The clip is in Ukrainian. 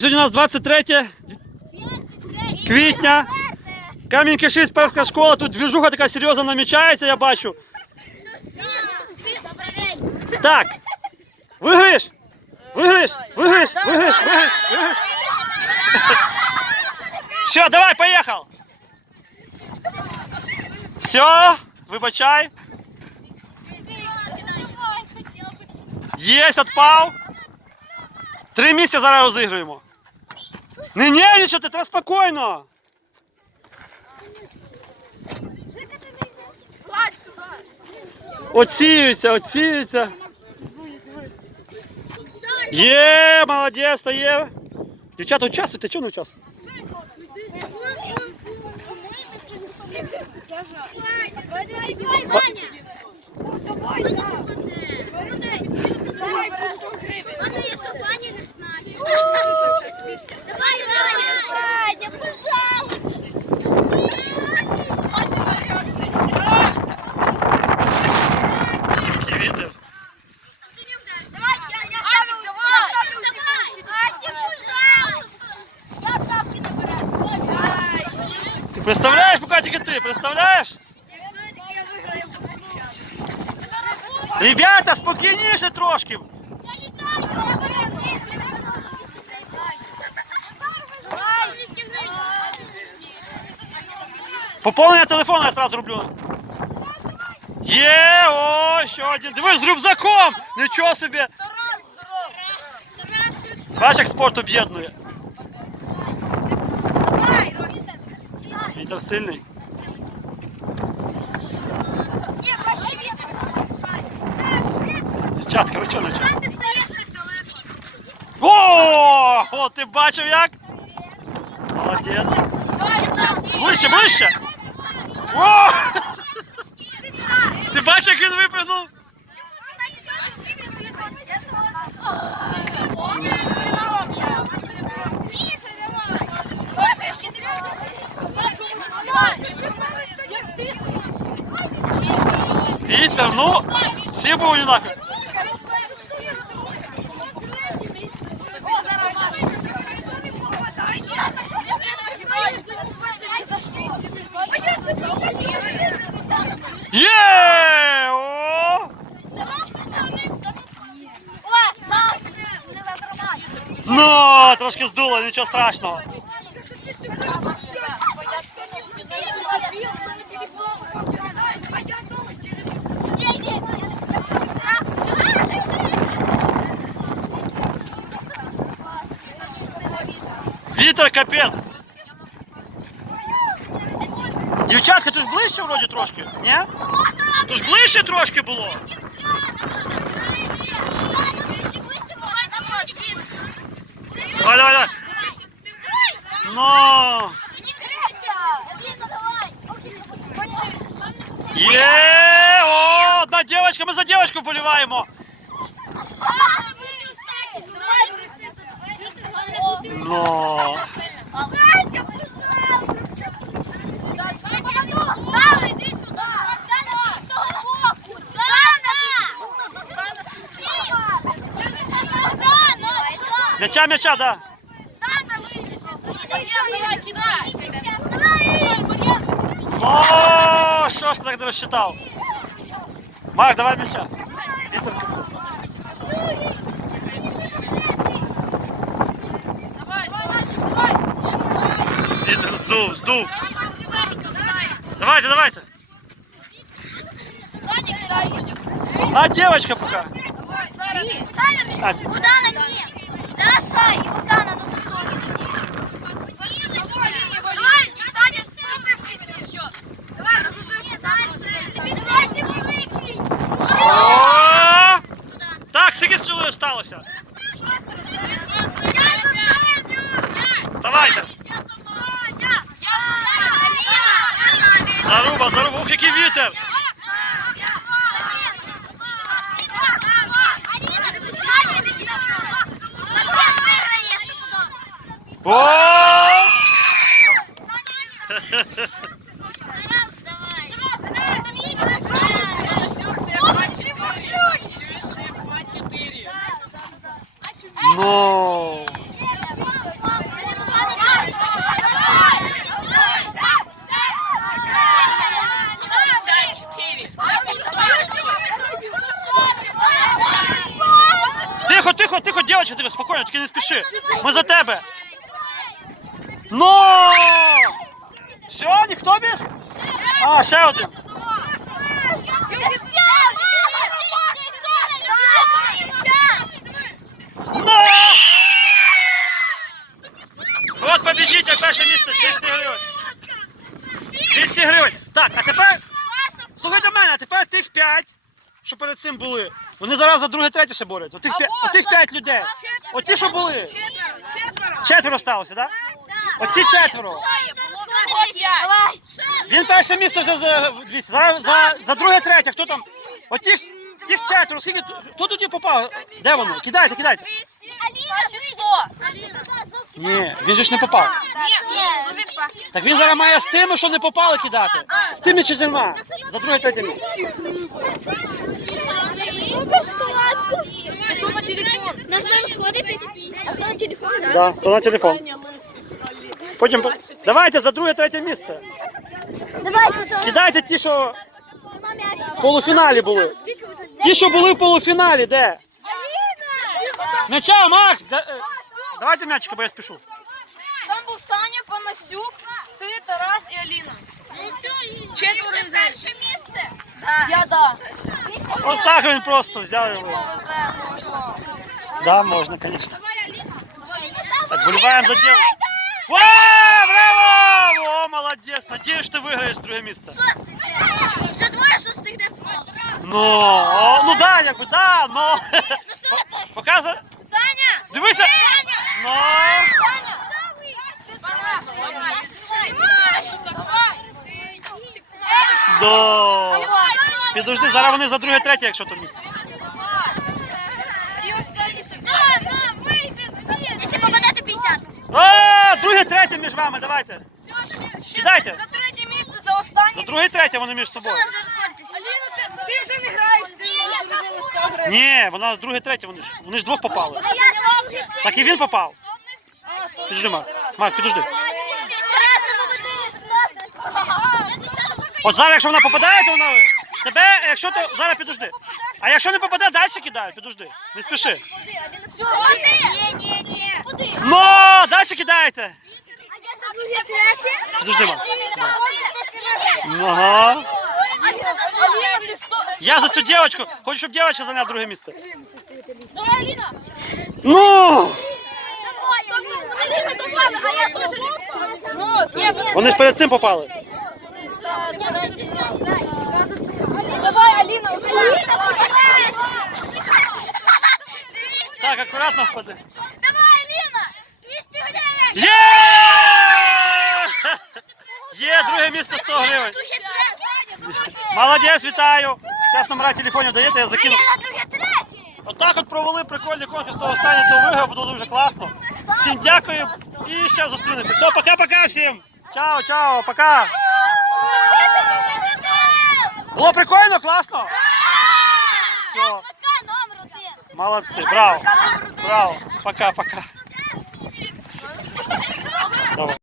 Сьогодні у нас 23 квітня. Камінь-Кишиць, перська школа. Тут двіжуха така серйозна намічається, я бачу. Так. Виграєш? Виграєш? Виграєш? Виграєш? Виграєш? Виграєш? Все, давай, поїхав. Все, вибачай. Єсть, отпав. Три місця зараз розігруємо. Не нервничати, треба спокійно. Оціюється, оціюється. Є, молодець, то є. Дівчата, участвуйте, чого не участвуєте? Давай, Ребята, спокійніше трошки. Поповнення телефону я сразу роблю. Є, о, ще один. Дивись, з рюкзаком. Нічого собі. Бачиш, як спорт об'єднує. Вітер сильний. Ні, Вітер. Дівчатка, ви чого не чого? О, о, ти бачив як? Молодець. Ближче, ближче. О! Ти бачиш, як він випрыгнув? Вітер, ну, всі були однакові. трошки здуло, нічого страшного. Вітер капець. Дівчатка, ти ж ближче вроді трошки, ні? То ж ближче трошки було. Давай, давай, давай. Ну. Є! О, одна дівчинка, ми за дівчинку боліваємо. Ну. М'яча, м'яча, да. О, що ж ти так не розчитав? Марк, давай м'яча. Вітер. Вітер здув, здув. Давайте, давайте. Одна девочка пока. Богдана, ні. Даша І Богдана на ту сторону. Давай, Саня, спробуй на счет. Давай, розуміємо, дальше. Давайте великий. Так, скільки стрілою сталося? Вставайте. Я за Саня. Я за Ну. Тихо, тихо, тихо, девочка, тихо, спокойно, тільки не спіши. Ми за тебе. Ну! Все, ніхто біж? А, ще один. Ну! От победитель, перше місце, 200 гривень. 200 гривень. Так, а тепер, слухайте мене, а тепер тих 5, що перед цим були. Вони зараз за друге, третє ще борються. Отих, п'я- отих 5 людей. Оті, що були. Четверо сталося, так? Оці четверо. Він перше місце вже за 200. Зараз за, за друге, третє. Хто там? Оті ж- тих четверо. Скільки? Хто туди попав? Де вони? Кидайте, кидайте. Ні, він же ж не попав. Так він зараз має з тими, що не попали кидати. З тими чотирма. За друге, третє місце. Нам треба сходитись. А це на телефон, так? Да, це на телефон. Потім по- давайте за друге, третє місце. Кидайте ті, що Нема м'ячика. в полуфіналі були. Ті, що були в полуфіналі, де? М'яча, Макс! да- е, Давайте м'ячика, бо я спішу. Там був Саня, Панасюк, ти, Тарас і Аліна. Четверо людей. Перше місце. Я да. От так він просто взяв його. Да, можна, звісно. Так, боліваємо за дівчину. Браво! О, молодець! Надіюсь, що ти виграєш друге місце. Шостий де? Вже двоє шостих де. Ну, о, ну да, якби, да, ну. Ну що ти? Показуй. Саня! Дивися. Ну. Да. Підожди, зараз вони за друге, третє, якщо то місце. І останній собі. 50. О, друге, третє між вами, давайте. Кидайте. За третє місце, за останнє. За друге, третє вони між собою. Аліна, ти, ти вже не граєш, ти вже зробила 100 гривень. Ні, вона з друге, третє, вони ж, вони ж двох попали. Вона зайняла вже. Так і він попав. Підожди, Марк. Марк, підожди. Не. От зараз, якщо вона попадає, то вона. Тебе, якщо то. Зараз підожди. А якщо не попаде, далі кидай, підожди. Не спіши. Ні, ні, ні. Ну, далі кидайте. А я за друге третє? Підожди, Марк. Ага. Аліна, ти 100. Я за цю дівчинку. Хочу, щоб дівчинка зайняла друге місце. Давай, Аліна. Ну! Вони вже не попали, а я теж не попала. Ну, Ні, вони Вони ж перед цим попали. Давай, Аліна, успівай. Так, акуратно впади. Давай, Ліна! 200 гривень! Є! Є, друге місце 100 гривень. Друге третє! Молодець, вітаю. Зараз номера телефонів даєте, я закину. Отак от провели прикольний конкурс, то останнє, то виграв, було дуже класно. Всім дякую і ще зустрінемося. Все, пока-пока всім. Чао, чао, пока. Було прикольно, класно? Все, молодці, браво. Браво, пока-пока.